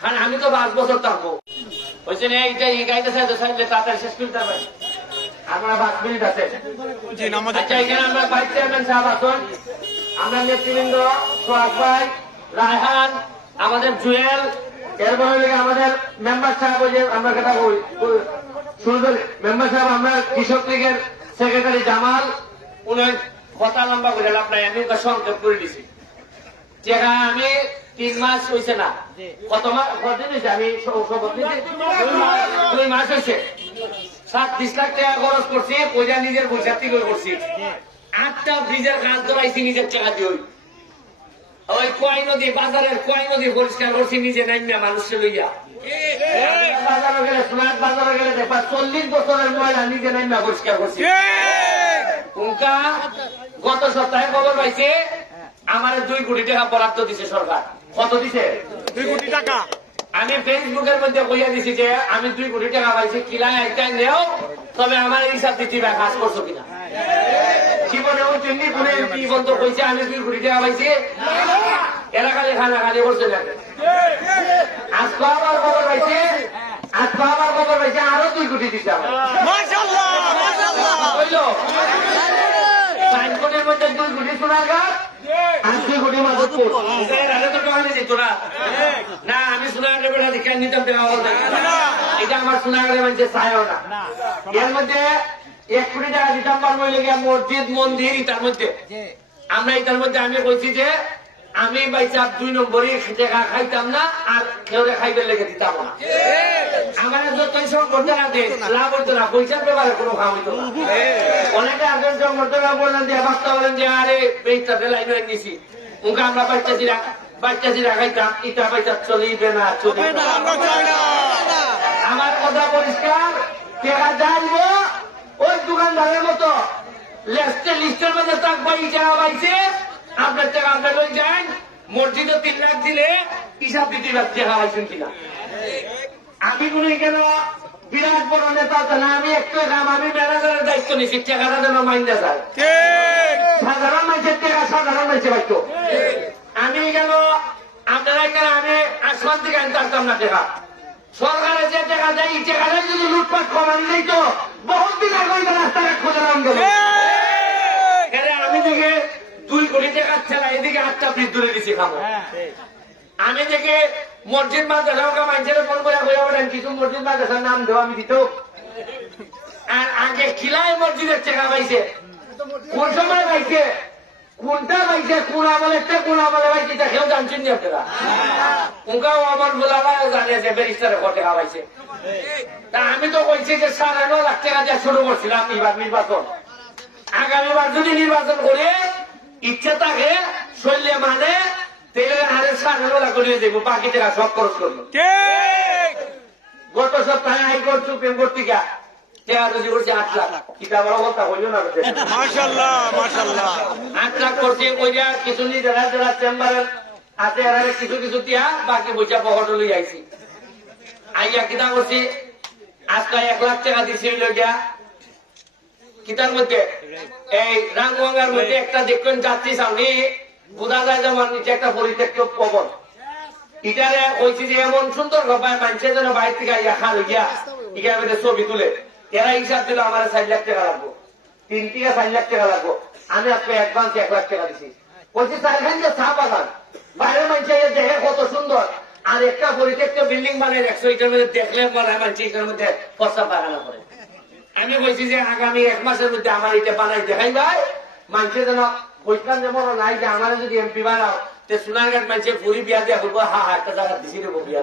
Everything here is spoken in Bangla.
কারণ আমি তো 5 বছর থাকবো হয়েছে না এইটা এই গাইতে চাইতে চাইলে তাড়াতাড়ি শেষ করতে পারবেন আমরা 5 মিনিট আছে আচ্ছা এখানে আমরা ভাইস চেয়ারম্যান সাহেব আছেন আমরা নেতৃবৃন্দ সোহাগ ভাই রায়হান আমাদের জুয়েল এরপরে আমাদের মেম্বার সাহেব ওই যে আমরা কথা শুরু করি মেম্বার সাহেব আমরা কৃষক লীগের সেক্রেটারি জামাল উনি কথা লম্বা করে লাভ নাই আমি ওকে সংক্ষেপ করে দিছি যেটা আমি 3 মাস হয়েছে না কত মাস কতদিন হয়েছে আমি 2 মাস হয়েছে 7-20 লাখ টাকা খরচ করছি পয়সা নিজের পয়সা থেকে করছি 8টা ব্রিজের কাজ ধরাইছি নিজের টাকা দিয়ে ওই কোয়াই নদী বাজারের কোয়াই নদী পরিষ্কার করছি নিজে নাই না মানুষকে লইয়া বাজারে গেলে সোনার বাজারে গেলে দেখবা 40 বছরের ময়লা নিজে নাই না পরিষ্কার করছি উনকা গত সপ্তাহে খবর পাইছে আমার 2 কোটি টাকা বরাদ্দ দিছে সরকার কত দিছে 2 কোটি টাকা আমি ফেসবুকের মধ্যে কইয়া দিছি যে আমি 2 কোটি টাকা পাইছি কিলাই একটাই নেও তবে আমার হিসাব দিতে কাজ করছো কিনা জীবনেও চিনি পুরে কি বন্ধ কইছে আমি 2 কোটি টাকা পাইছি এরা খালি খানা খালি করছে না আজকে আবার খবর পাইছে আরো 2 কোটি দিছে মাশাআল্লাহ মাশাআল্লাহ কইলো সাইনবোর্ডের মধ্যে 2 কোটি সোনার গাছ আর 2 কোটি মাধবপুর আরে তো টাকা নেই তোরা না আমি সোনার বেটা দেখে নিতাম টাকা এটা আমার সোনার মানে চাইও না এর মধ্যে 1 কোটি টাকা দিতাম পারবো লেগে মসজিদ মন্দির এটার মধ্যে আমরা এটার মধ্যে আমি কইছি যে আমি বাইচা 2 নম্বরই টাকা খাইতাম না আর কেউ খাইতে লেগে দিতাম না আমার যতই সব করতে না দে লাভ হইতো না পয়সার ব্যাপারে কোনো খাওয়া হইতো না অনেকে একজন সব করতে না বললেন যে বাচ্চা বলেন যে আরে বেচটাতে লাইন হয়ে নিছি ওকে আমরা বাচ্চাছিরা খাইতাম এটা পয়সা চলিবে না চলিবে না আমার কথা পরিষ্কার টাকা যাইবো ওই দোকানদারের মতো লিস্টের মধ্যে থাকবো এই টাকা পাইছে আপনার টাকা আপনার লই যান মসজিদে 3 লাখ দিলে হিসাব দিতে টাকা পাইছেন কিনা আমি কোন কেন বিরাট বড় নেতা না আমি একটু কাম আমি ম্যানেজারের দায়িত্ব নিচ্ছি টাকাটা যেন মাইন্ডা যায় সাধারণ মানুষের টাকা সাধারণ মানুষের দায়িত্ব আমি কেন আপনারা কেন আমি আসমান থেকে আনতে পারতাম না টাকা সরকারের যে টাকা দেয় এই টাকাটা যদি লুটপাট কমান নেই তো বহুত দিন আগে রাস্তাঘাট খোঁজা নাম গেল আমি দেখে 2 কোটি টাকা ছাড়া এদিকে 8টা ব্রিজ ধরে দিচ্ছি খাবো আমি দেখে মসজিদ মাদ্রাসা মানুষের ফোন করে হয়ে ওঠেন কিছু মসজিদ মাদ্রাসার নাম দেওয়া আমি দিত আর আগে খিলাই মসজিদের টাকা পাইছে কোন সময় পাইছে কোনটা পাইছে কোন আমলে পাইছে তা কেউ জানছেন না আপনারা ওখাও আমার বোলাবা জানিয়েছে ব্যারিস্টারে টাকা পাইছে তা আমি তো কইছি যে 9.5 লাখ টাকা দিয়ে শুরু করছিলাম এবার নির্বাচন আগামীবার যদি নির্বাচন করে ইচ্ছা থাকে শৈলে মানে বাকি টাকা সব খরচ করলো গত সপ্তাহে হাইকোর্ট সুপ্রিম কোর্ট থেকে 8 লাখ কিতা বড় কথা হইল না 8 লাখ করছে কইরা কিছু যারা যারা চেম্বারের আছে এরা কিছু কিছু দিয়া বাকি পয়সা পকেটে লই আইছি আইয়া কিতা করছি আজকে 1 লাখ টাকা দিছি লইয়া কিতার মধ্যে এই রাঙ্গুয়াঙ্গার মধ্যে একটা দেখবেন যাত্রী সামনে বোঝা যায় যেমন নিচে একটা পরিত্যক্ত পবন এটারে কইছি যে এমন সুন্দর ভাবে মানুষের জন্য বাইরে থেকে খাল গিয়া এখানে ছবি তুলে এরা হিসাব দিল আমার 4 লাখ টাকা লাগবো 3 থেকে 4 লাখ টাকা লাগবো আমি আপনি অ্যাডভান্স 1 লাখ টাকা দিছি বলছি চাইলেন যে চা বাগান বাইরের মানুষের দেখে কত সুন্দর আর একটা পরিত্যক্ত বিল্ডিং বানায় 100 এটার মধ্যে দেখলে মানুষ এটার মধ্যে পচা বাগানা করে আমি বলছি যে আগামী 1 মাসের মধ্যে আমার এটা বানাই দেখাই ভাই মানুষের যেন বৈঠান যেমন নাই যে আমার যদি এমপি বানাও সোনারঘাট মানুষের পুরী বিয়া দিয়া বলবো হা একটা জায়গা দিছি দেবো বিয়া